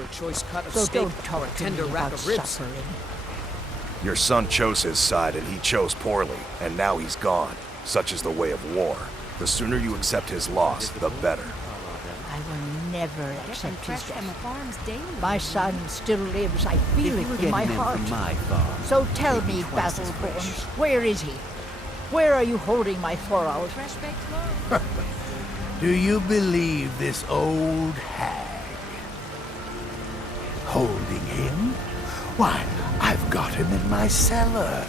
over a choice cut of So steak don't or a talk to tender me rack about of ribs. suffering. Your son chose his side and he chose poorly, and now he's gone. Such is the way of war. The sooner you accept his loss, the better. I will never accept his From the death. farms daily. My son still lives. I feel it in my heart. my farm. So tell Maybe me, twice as Battleborns, where is he? Where are you holding my four out? Fresh baked loaves. Do you believe this old hag? Holding him? Why, I've got him in my cellar.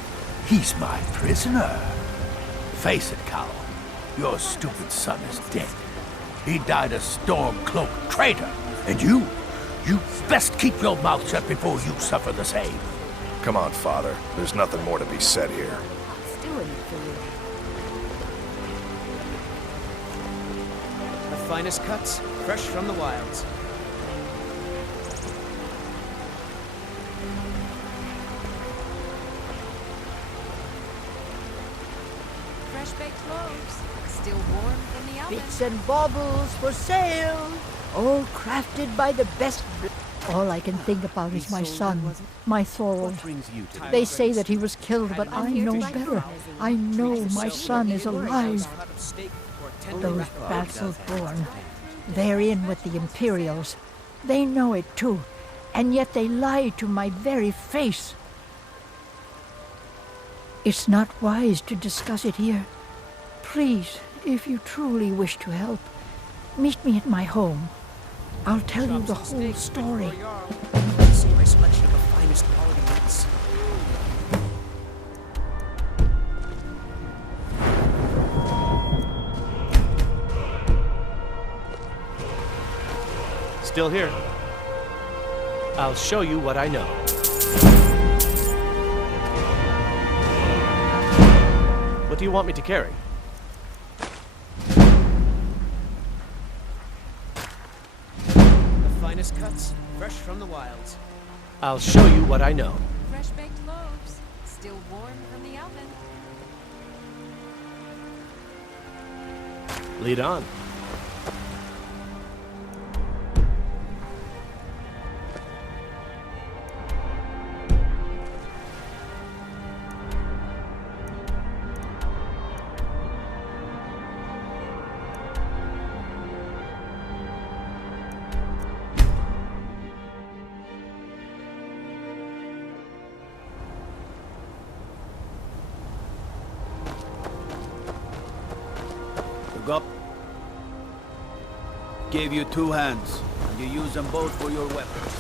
He's my prisoner. Face it, Cowl. Your stupid son is dead. He died a storm-cloaked traitor. And you best keep your mouth shut before you suffer the same. Come on, Father. There's nothing more to be said here. It's doing it for you. The finest cuts, fresh from the wilds. Fresh baked loaves. Still warm from the oven. Bits and baubles for sale. All crafted by the best. All I can think about is my son, my Thorold. Brings you to They say that he was killed, but I know better. I know my son is alive. Cut of steak or a tender Those rack of Battleborn, they're in with the Imperials. They know it too, and yet they lie to my very face. It's not wise to discuss it here. Please, if you truly wish to help, meet me at my home. I'll tell you the whole story. See my selection of the finest quality nuts. Still here. I'll show you what I know. What do you want me to carry? The finest cuts, fresh from the wilds. I'll show you what I know. Fresh baked loaves. Still warm from the oven. Lead on. Look up. Gave you two hands, and you use them both for your weapons.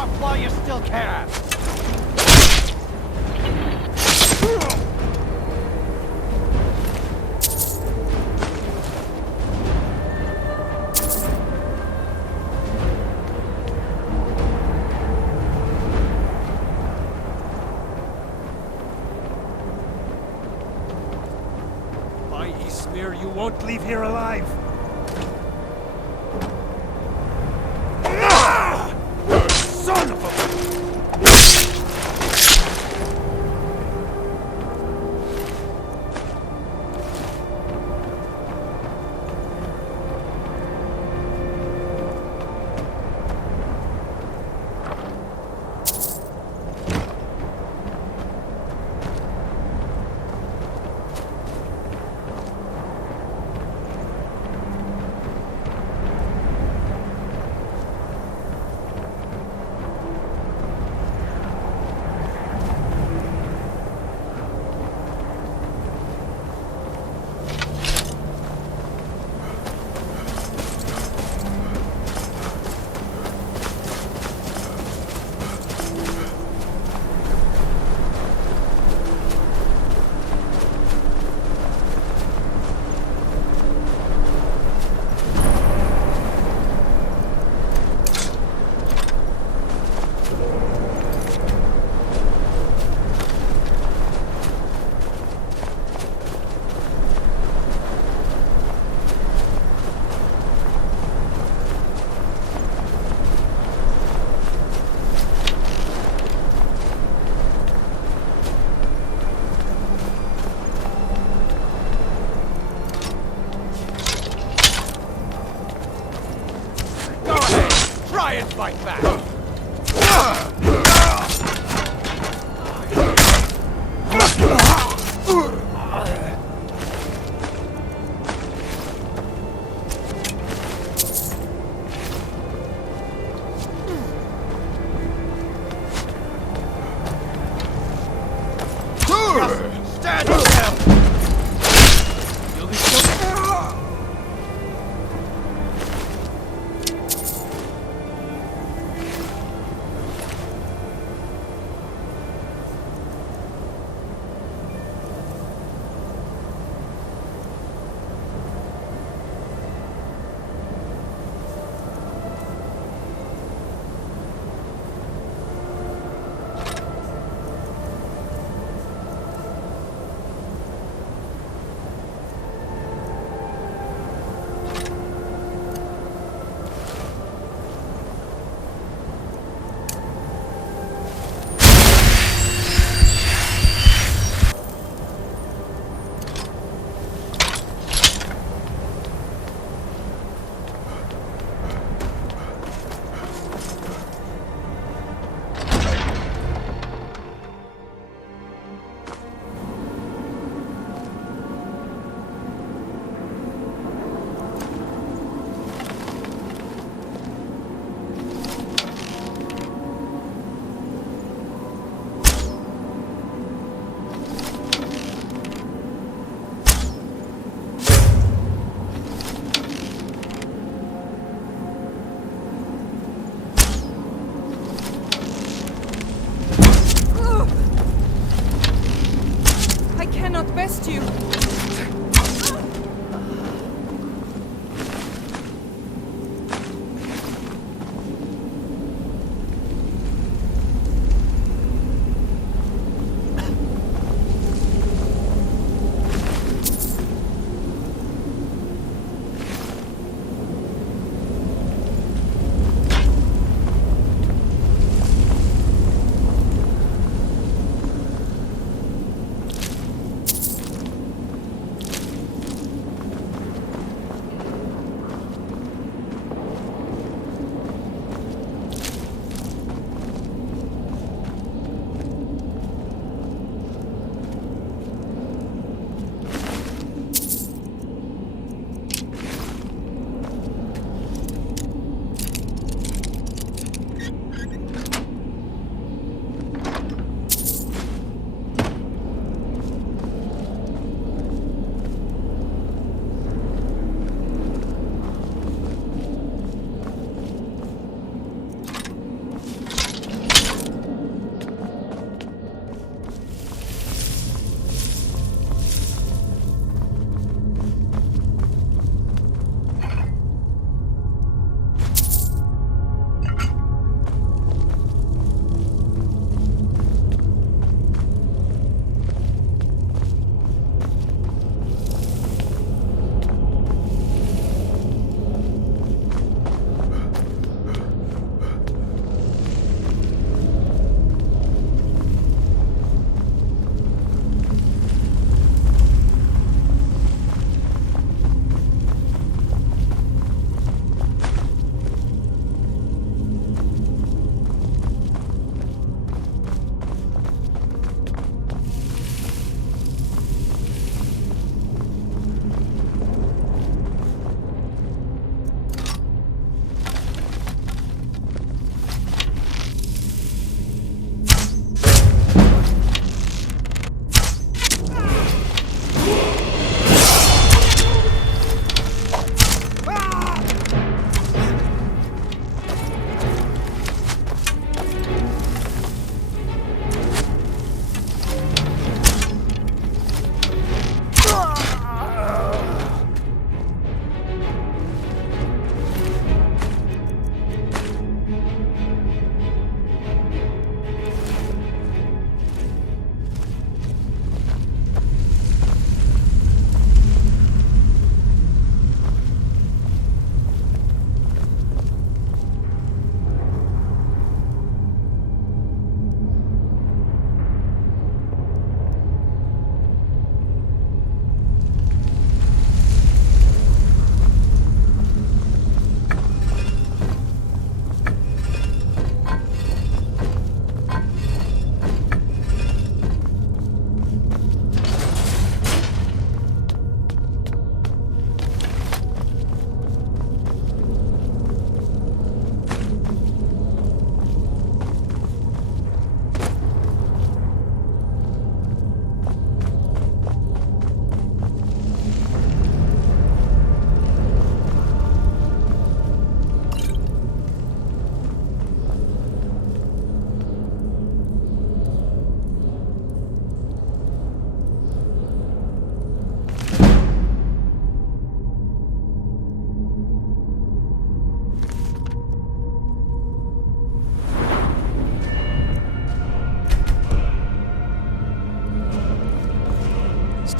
off while you still can! By Ysmir, you won't leave here alive! Son of a... Go ahead! Try and fight back! Stand still! You'll be so... I cannot best you.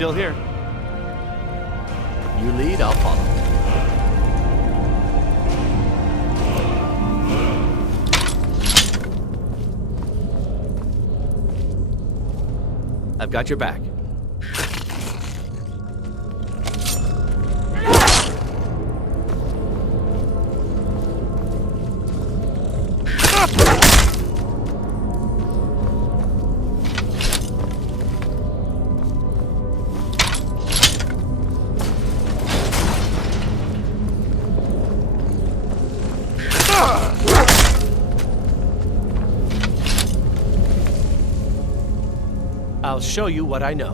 Still here. You lead, I'll follow. I've got your back. I'll show you what I know.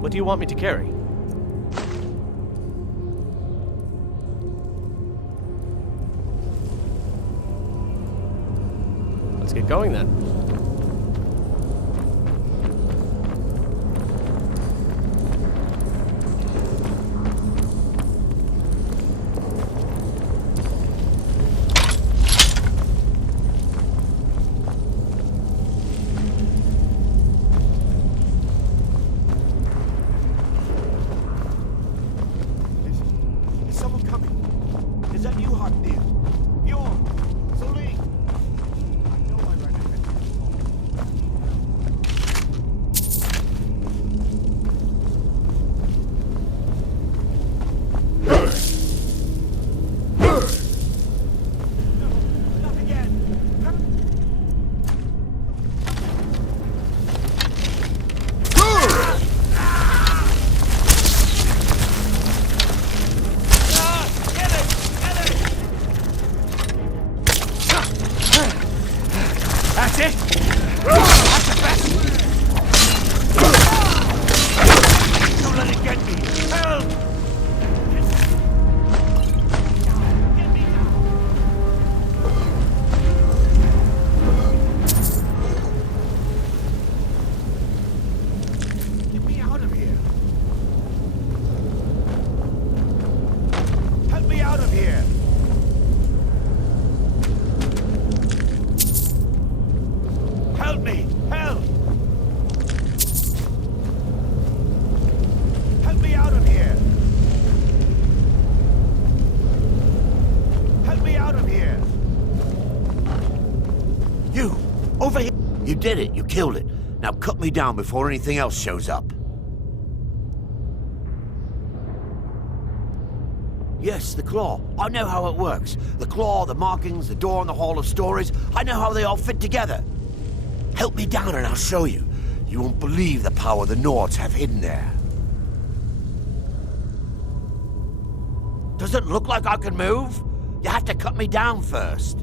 What do you want me to carry? Let's get going then. Is someone coming? Is that you, Hot Deal? Bjorn! Celine! I know I recommend No, not again! That's it! That's the best! Don't let it get me! Help! Get me down! Get me out of here! Help me out of here! Help me! Help! Help me out of here! Help me out of here! You! Over here! You did it. You killed it. Now cut me down before anything else shows up. Yes, the claw. I know how it works. The claw, the markings, the door in the Hall of Stories. I know how they all fit together. Help me down and I'll show you. You won't believe the power the Nords have hidden there. Does it look like I can move? You have to cut me down first.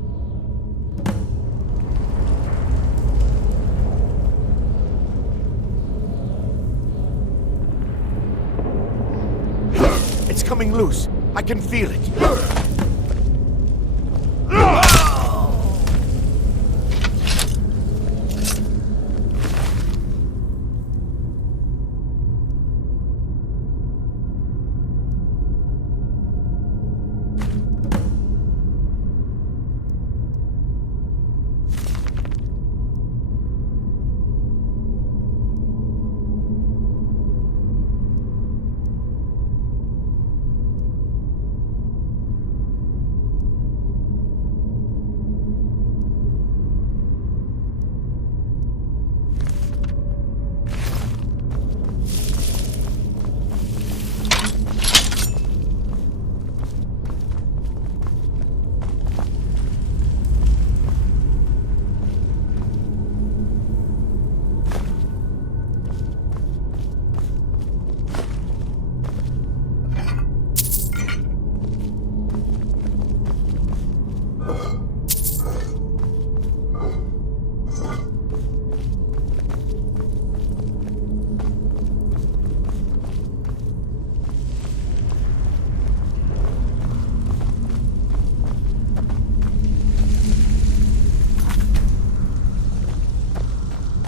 It's coming loose. I can feel it.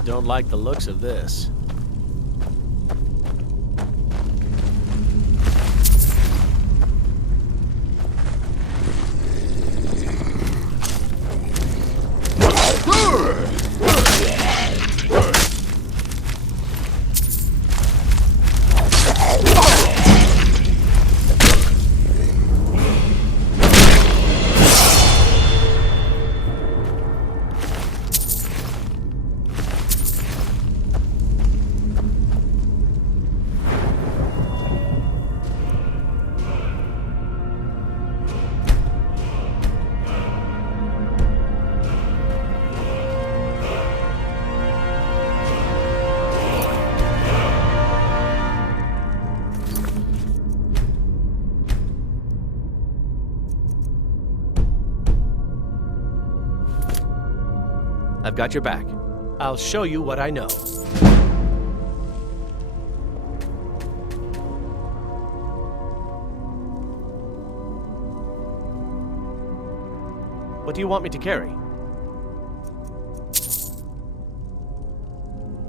Don't like the looks of this. I've got your back. I'll show you what I know. What do you want me to carry?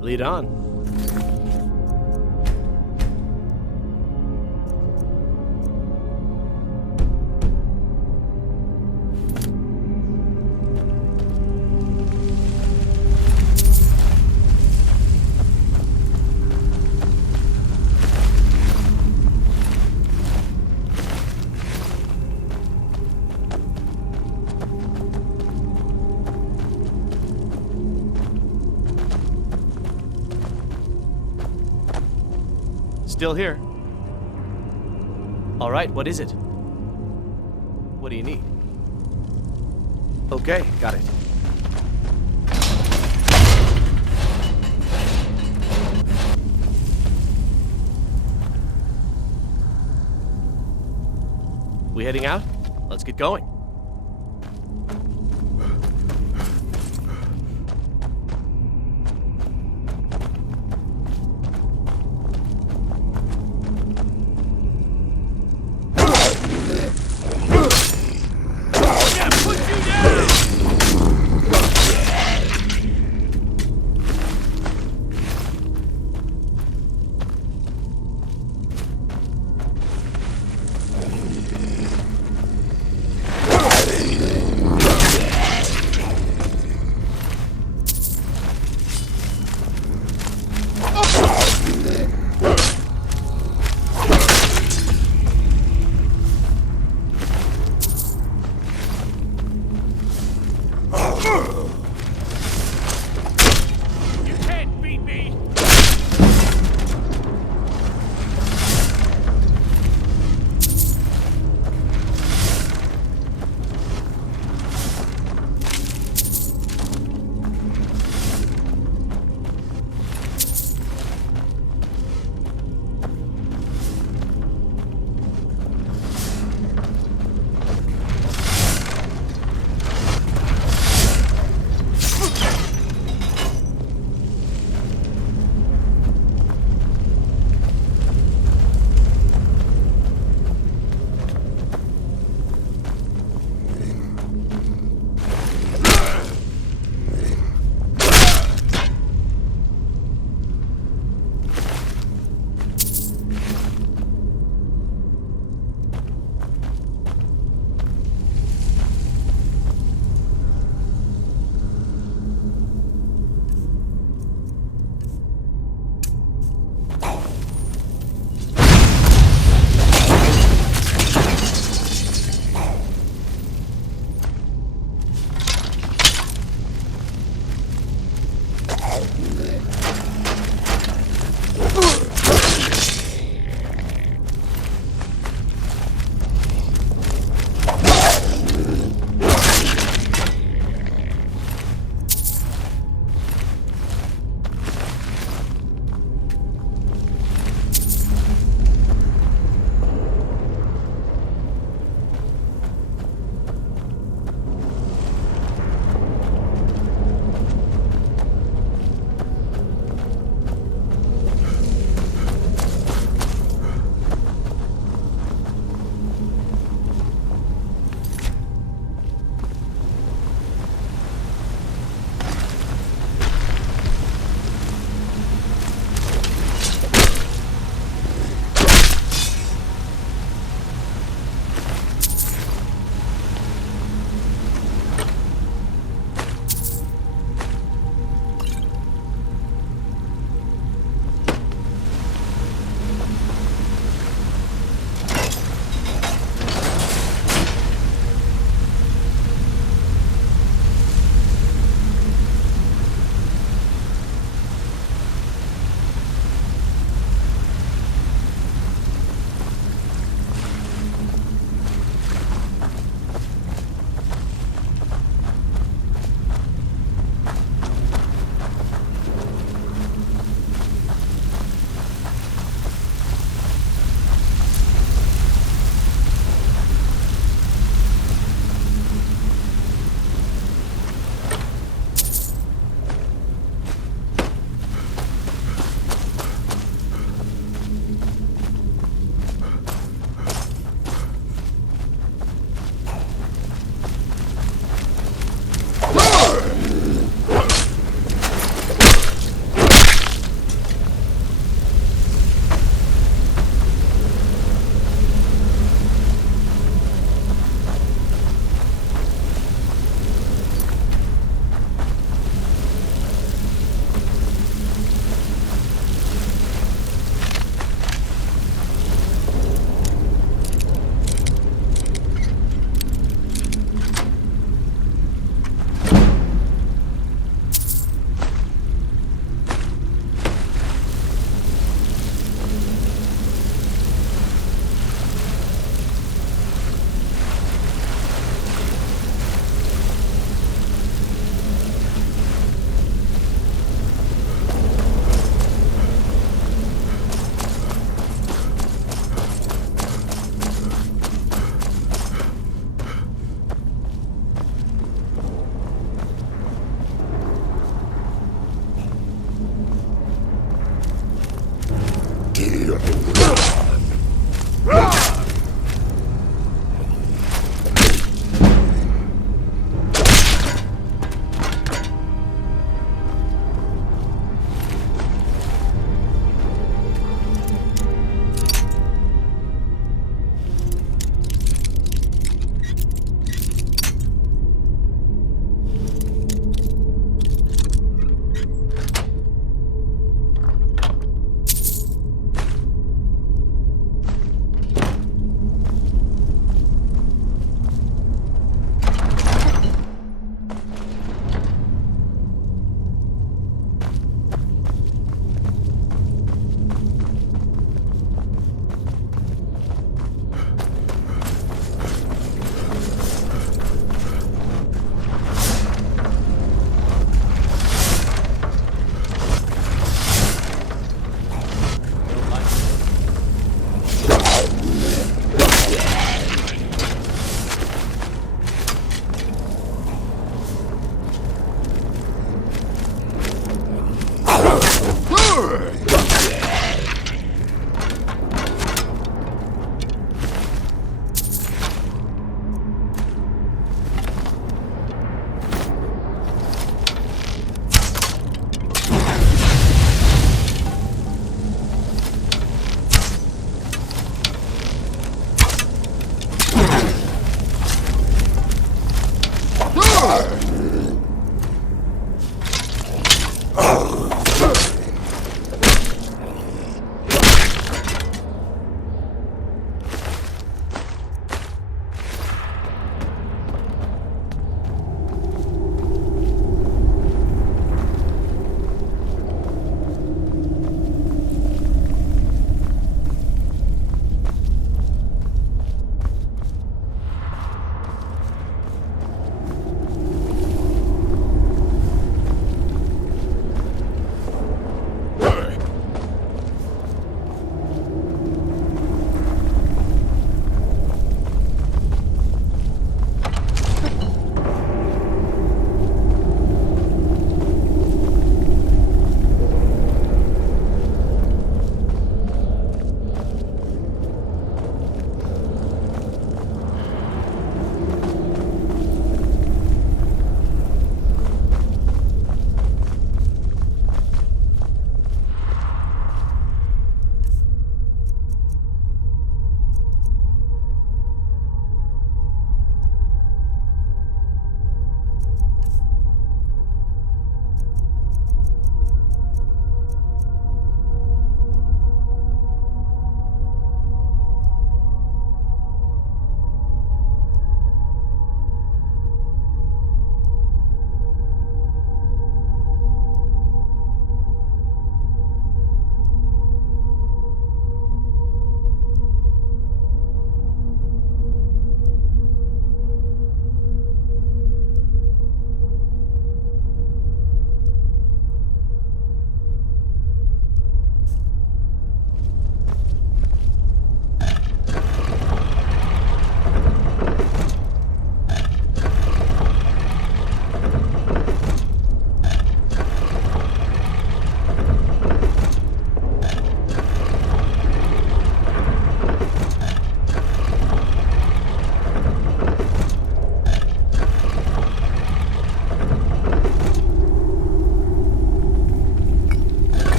Lead on. Still here. All right, what is it? What do you need? Okay, got it. We heading out? Let's get going.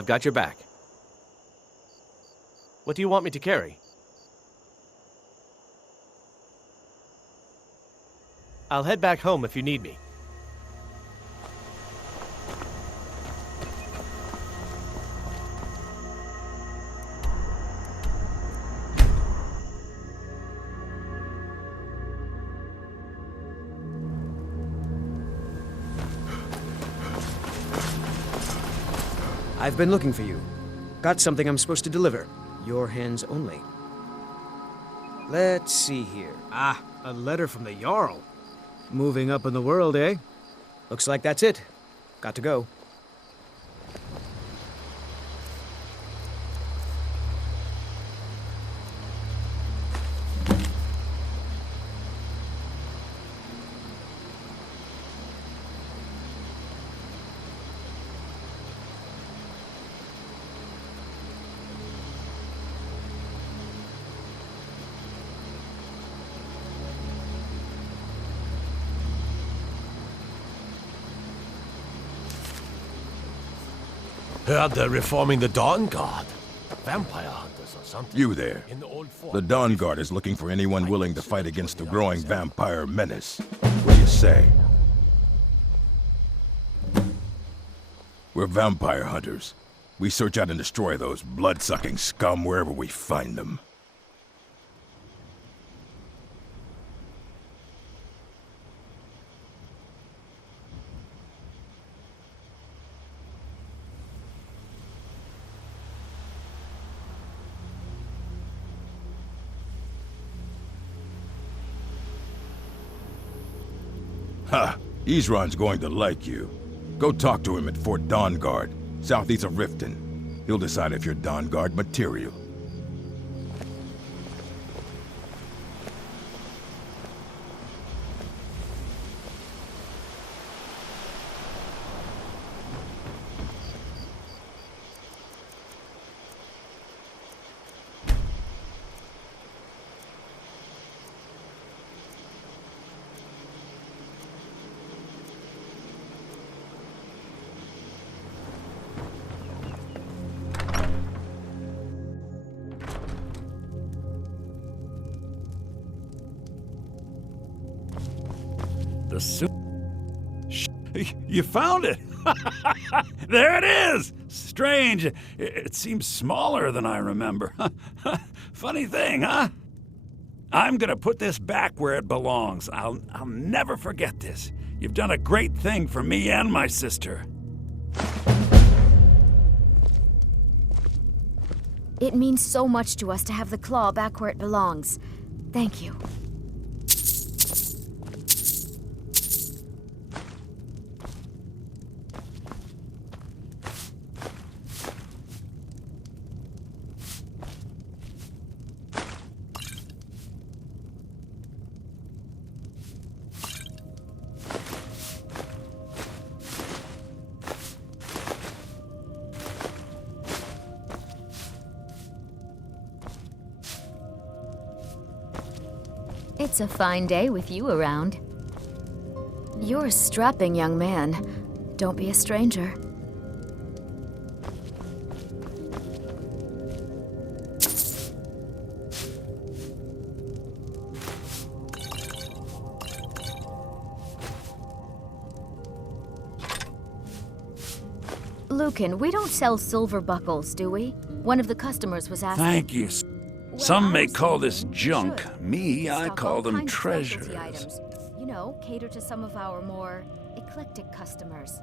I've got your back. What do you want me to carry? I'll head back home if you need me. I've been looking for you. Got something I'm supposed to deliver. Your hands only. Let's see here. Ah, a letter from the Jarl. Moving up in the world, eh? Looks like that's it. Got to go. Heard they're reforming the Dawn Guard. Vampire hunters or something. You there. In the old fort. The Dawn Guard is looking for anyone willing to fight against the growing vampire menace. What do you say? We're vampire hunters. We search out and destroy those blood-sucking scum wherever we find them. Ha! Isran's going to like you. Go talk to him at Fort Dawnguard, southeast of Riften. He'll decide if you're Dawnguard material. You found it! There it is! Strange. It seems smaller than I remember. Funny thing, huh? I'm gonna put this back where it belongs. I'll never forget this. You've done a great thing for me and my sister. It means so much to us to have the claw back where it belongs. Thank you. It's a fine day with you around. You're a strapping young man. Don't be a stranger. Lucan, we don't sell silver buckles, do we? One of the customers was asking. Thank you. Some may call this honestly, junk. should. Me, I Stock call all them kinds of specialty treasures. items. You know, cater to some of our more eclectic customers.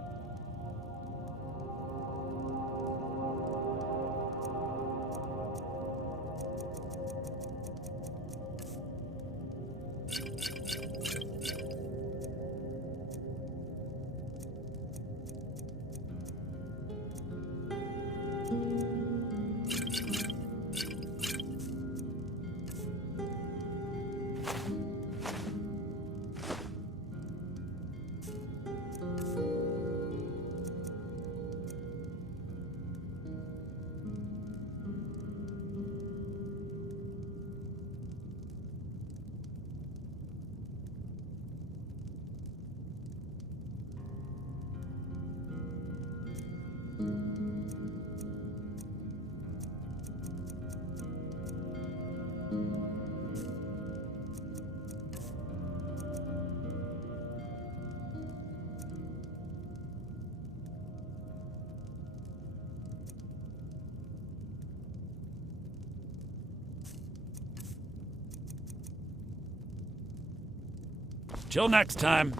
Till next time.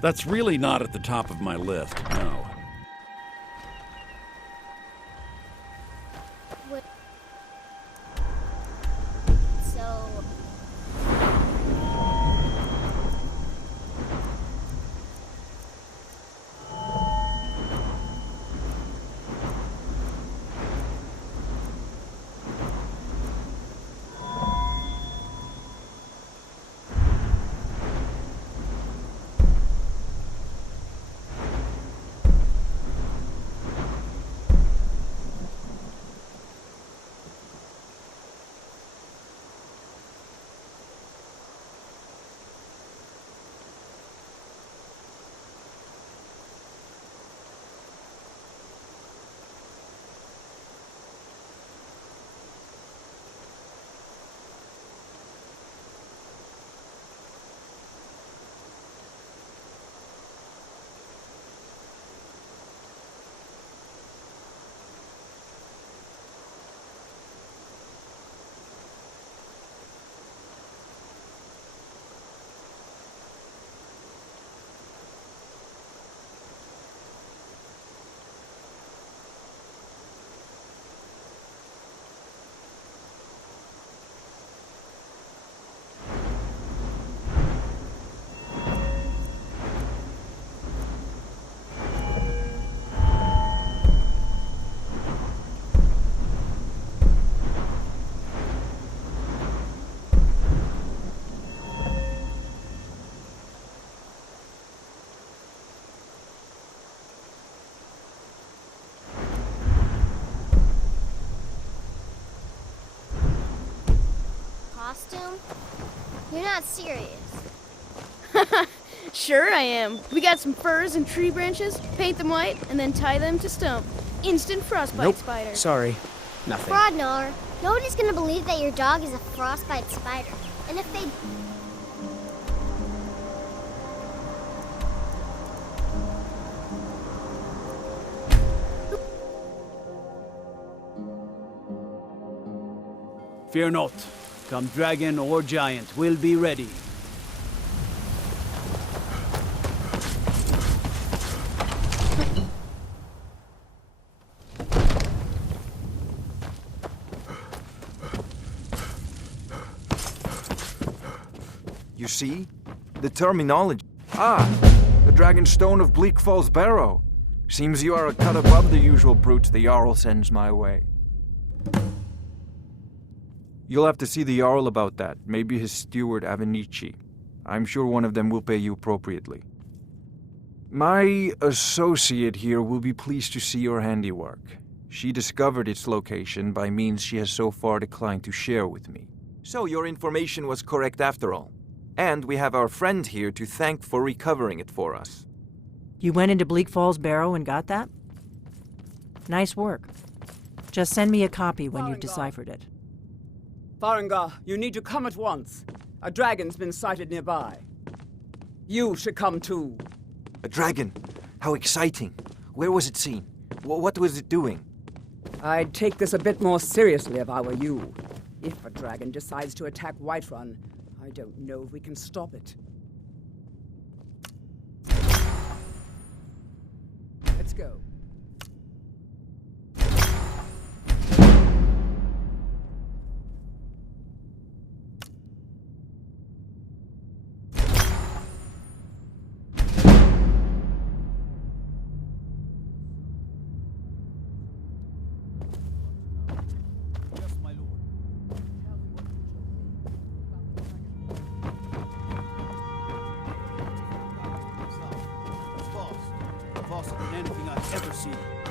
That's really not at the top of my list, no. Costume? You're not serious. Sure I am. We got some furs and tree branches, paint them white, and then tie them to stump. Instant frostbite spider. Sorry. Nothing. Fraudnar, nobody's gonna believe that your dog is a frostbite spider. And if they... Fear not. Come dragon or giant, we'll be ready. You see? The terminology. Ah, the Dragonstone of Bleak Falls Barrow. Seems you are a cut above the usual brutes the Jarl sends my way. You'll have to see the Jarl about that. Maybe his steward Avenici. I'm sure one of them will pay you appropriately. My associate here will be pleased to see your handiwork. She discovered its location by means she has so far declined to share with me. So your information was correct after all. And we have our friend here to thank for recovering it for us. You went into Bleak Falls Barrow and got that? Nice work. Just send me a copy when you've deciphered it. Farengar, you need to come at once. A dragon's been sighted nearby. You should come too. A dragon? How exciting. Where was it seen? What was it doing? I'd take this a bit more seriously if I were you. If a dragon decides to attack Whiterun, I don't know if we can stop it. Let's go.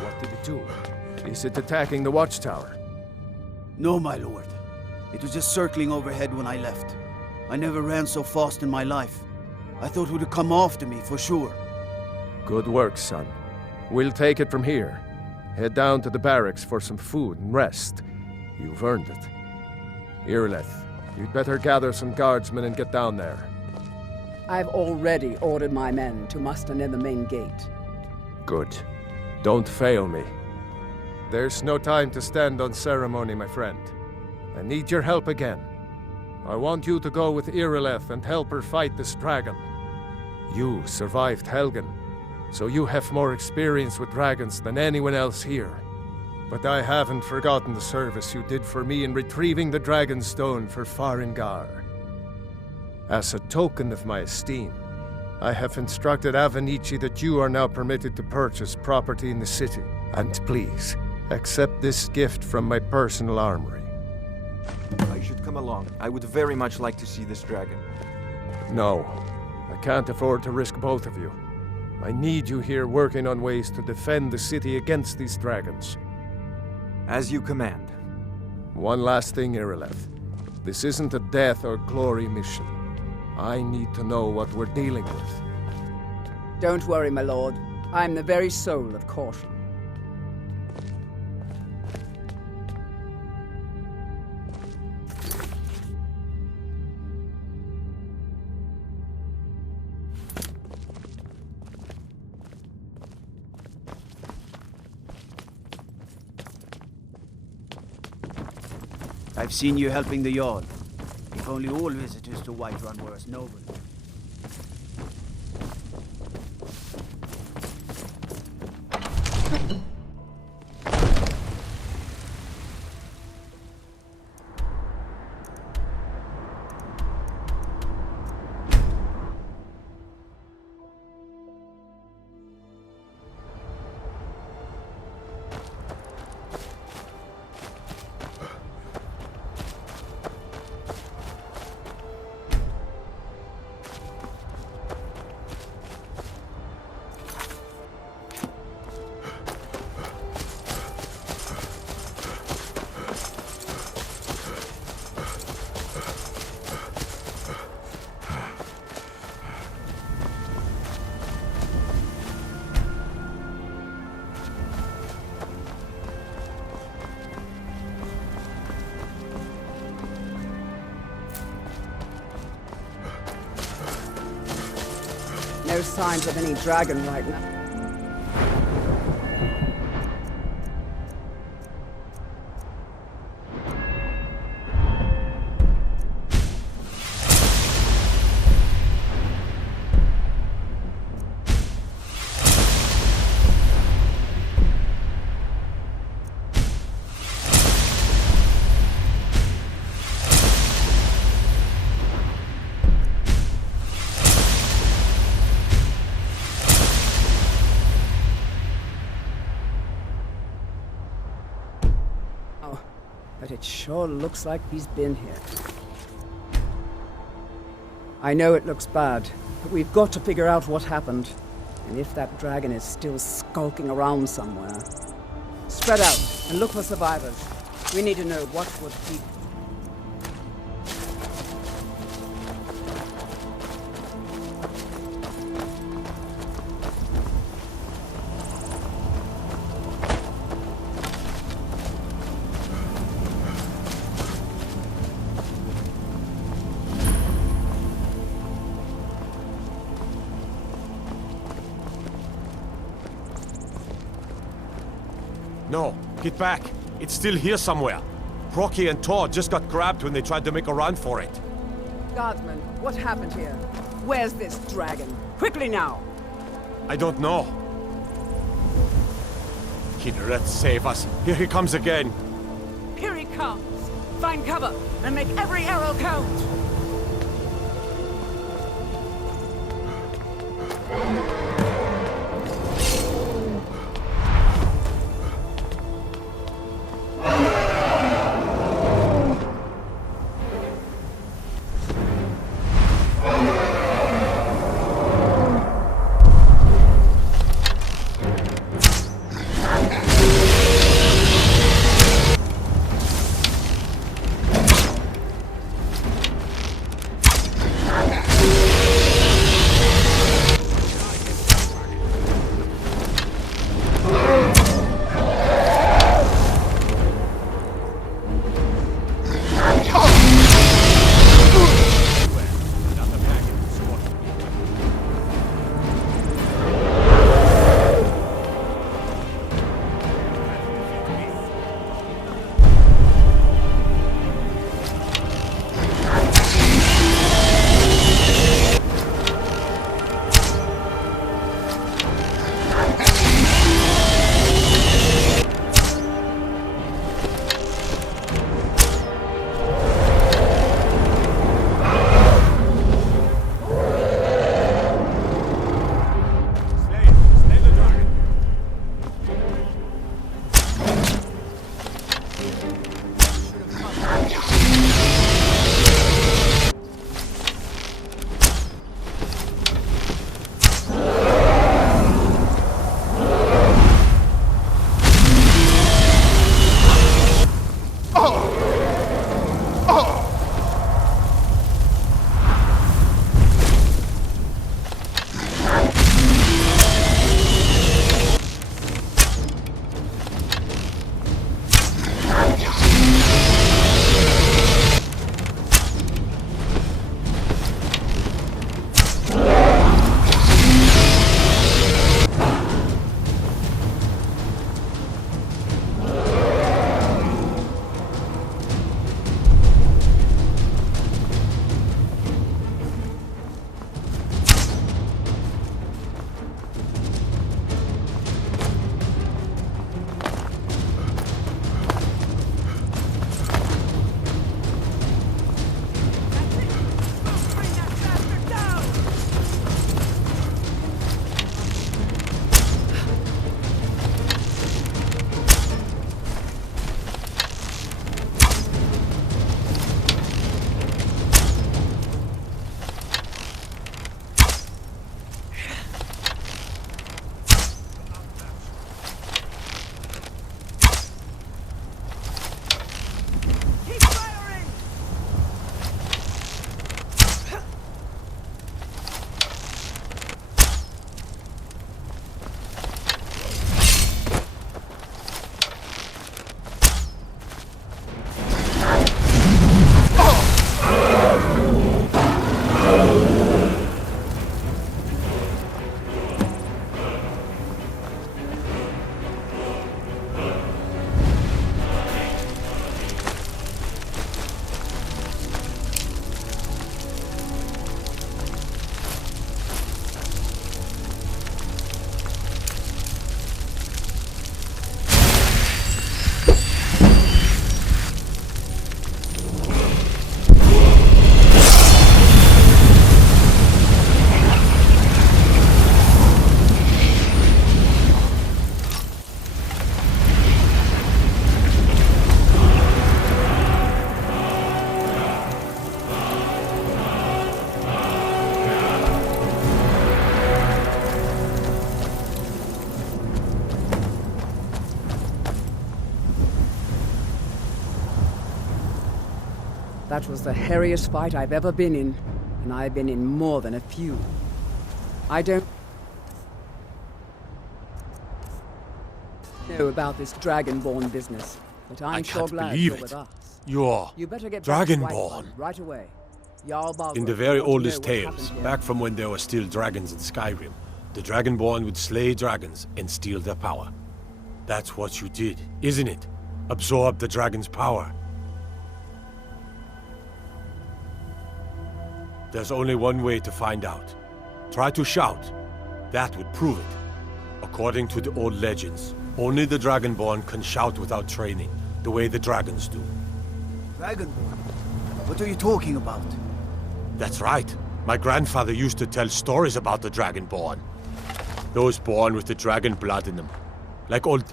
What did it do? Is it attacking the watchtower? No, my lord. It was just circling overhead when I left. I never ran so fast in my life. I thought it would come after me, for sure. Good work, son. We'll take it from here. Head down to the barracks for some food and rest. You've earned it. Irileth, you'd better gather some guardsmen and get down there. I've already ordered my men to muster near the main gate. Good. Don't fail me. There's no time to stand on ceremony, my friend. I need your help again. I want you to go with Irileth and help her fight this dragon. You survived Helgen, so you have more experience with dragons than anyone else here. But I haven't forgotten the service you did for me in retrieving the Dragon Stone for Farengar. As a token of my esteem, I have instructed Avenici that you are now permitted to purchase property in the city. And please, accept this gift from my personal armory. I should come along. I would very much like to see this dragon. No, I can't afford to risk both of you. I need you here working on ways to defend the city against these dragons. As you command. One last thing, Irileth. This isn't a death or glory mission. I need to know what we're dealing with. Don't worry, my lord. I'm the very soul of caution. I've seen you helping the Jarl. If only all visitors to Whiterun were as noble. No signs of any dragon right now. But it sure looks like he's been here. I know it looks bad, but we've got to figure out what happened. And if that dragon is still skulking around somewhere. Spread out and look for survivors. We need to know what would keep. No, get back. It's still here somewhere. Rocky and Tor just got grabbed when they tried to make a run for it. Guardsman, what happened here? Where's this dragon? Quickly now! I don't know. Kidret, save us. Here he comes again. Here he comes! Find cover and make every arrow count! That was the hairiest fight I've ever been in, and I've been in more than a few. I don't know about this Dragonborn business, but I'm sure glad you're with us. You're You better get back to Dragonborn. Whiterun right away. Jarl Balgruuf In the very wants to oldest know what tales, happened here. back from when there were still dragons in Skyrim, the Dragonborn would slay dragons and steal their power. That's what you did, isn't it? Absorb the dragon's power. There's only one way to find out. Try to shout. That would prove it. According to the old legends, only the Dragonborn can shout without training, the way the dragons do. Dragonborn? What are you talking about? That's right. My grandfather used to tell stories about the Dragonborn. Those born with the dragon blood in them. Like old...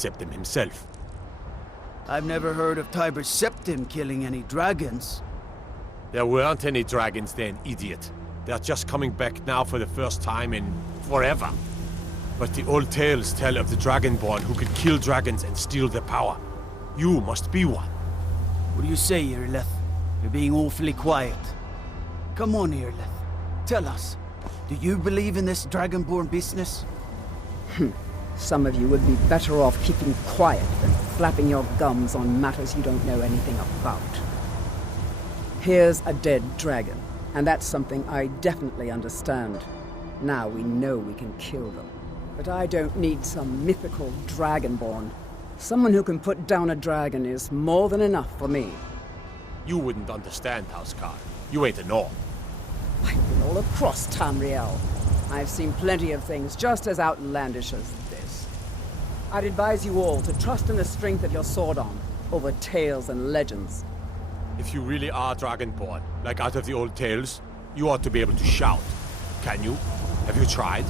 Septim himself. I've never heard of Tiber Septim killing any dragons. There weren't any dragons then, idiot. They're just coming back now for the first time in forever. But the old tales tell of the Dragonborn who could kill dragons and steal their power. You must be one. What do you say, Irileth? You're being awfully quiet. Come on, Irileth. Tell us. Do you believe in this Dragonborn business? Some of you would be better off keeping quiet than flapping your gums on matters you don't know anything about. Here's a dead dragon, and that's something I definitely understand. Now we know we can kill them. But I don't need some mythical Dragonborn. Someone who can put down a dragon is more than enough for me. You wouldn't understand, Housecar. You ain't a Norm. I've been all across Tamriel. I've seen plenty of things just as outlandish as this. I'd advise you all to trust in the strength of your sword arm over tales and legends. If you really are Dragonborn, like out of the old tales, you ought to be able to shout. Can you? Have you tried?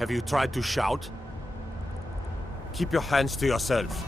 Have you tried to shout? Keep your hands to yourself.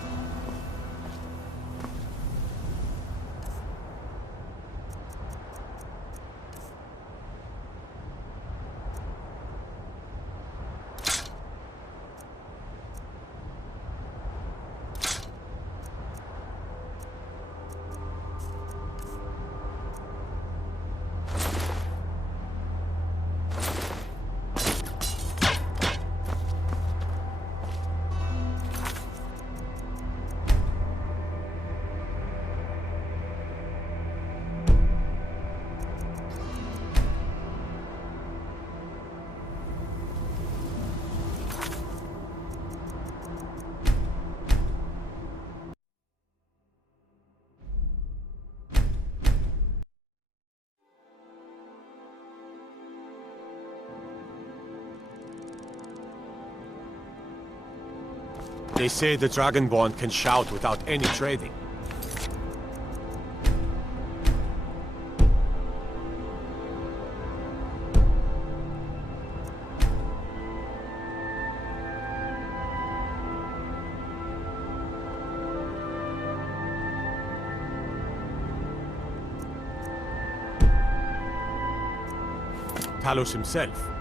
They say the Dragonborn can shout without any training. Talos himself.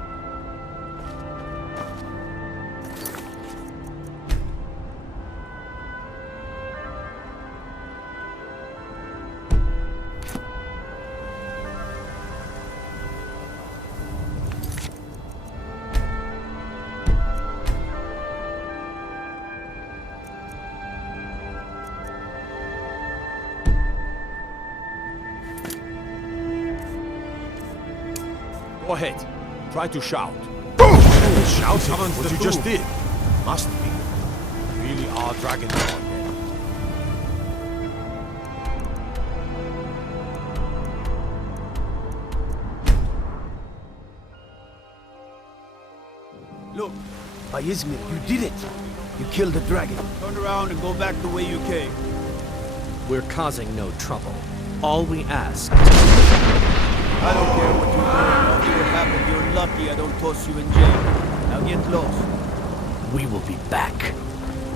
Go ahead. Try to shout. Shout what you just did. Must be. You really are Dragonborn then. Look, by Izmir, you did it. You killed the dragon. Turn around and go back the way you came. We're causing no trouble. All we ask is I don't care what you're doing. After what happened, you're lucky I don't toss you in jail. Now get lost. We will be back.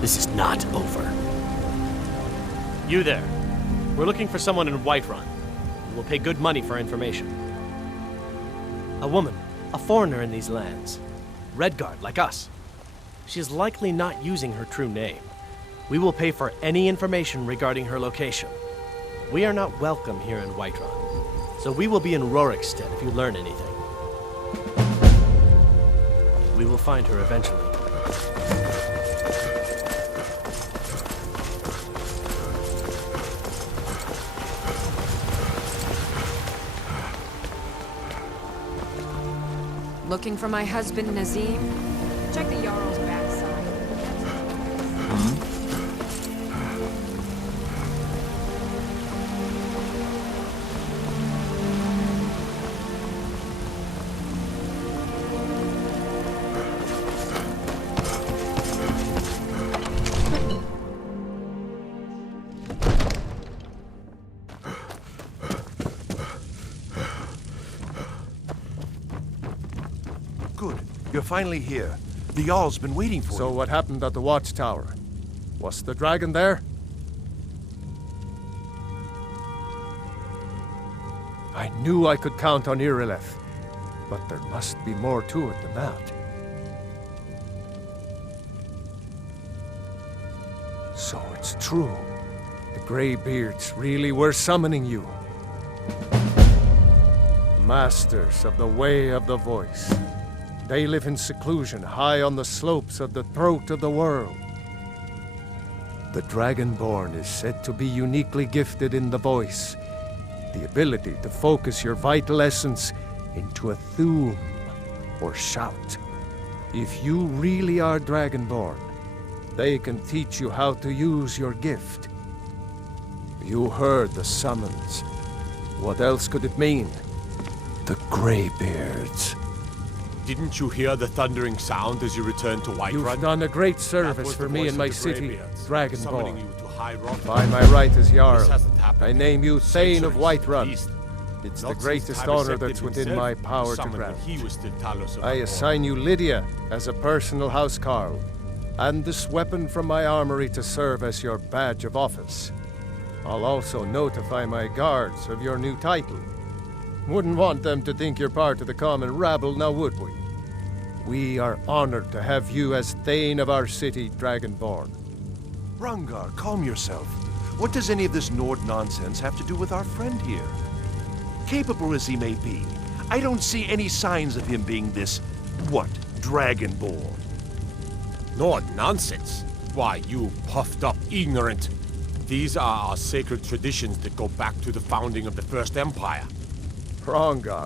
This is not over. You there. We're looking for someone in Whiterun. We'll pay good money for information. A woman, a foreigner in these lands. Redguard, like us. She is likely not using her true name. We will pay for any information regarding her location. We are not welcome here in Whiterun, so we will be in Rorikstead if you learn anything. We will find her eventually. Looking for my husband, Nazim? Check the Jarl's backside. Good. You're finally here. The Jarl's been waiting for you. So what happened at the watchtower? Was the dragon there? I knew I could count on Irileth, but there must be more to it than that. So it's true. The Greybeards really were summoning you. Masters of the Way of the Voice. They live in seclusion, high on the slopes of the throat of the world. The Dragonborn is said to be uniquely gifted in the voice, the ability to focus your vital essence into a thum, or shout. If you really are Dragonborn, they can teach you how to use your gift. You heard the summons. What else could it mean? The Greybeards. Didn't you hear the thundering sound as you returned to Whiterun? You've done a great service for me in my city, Summoning Dragonborn. you to High Rock. By my right as Jarl, This hasn't happened I name you Thane of Whiterun. East. It's Not the since greatest Tavis honor Septim that's within himself my power to summoned when grant. he was still Talos of I the assign you Lydia as a personal housecarl, and this weapon from my armory to serve as your badge of office. I'll also notify my guards of your new title. Wouldn't want them to think you're part of the common rabble, now would we? We are honored to have you as Thane of our city, Dragonborn. Rangar, calm yourself. What does any of this Nord nonsense have to do with our friend here? Capable as he may be, I don't see any signs of him being this, what, Dragonborn. Nord nonsense? Why, you puffed up ignorant. These are our sacred traditions that go back to the founding of the First Empire. Hrongar,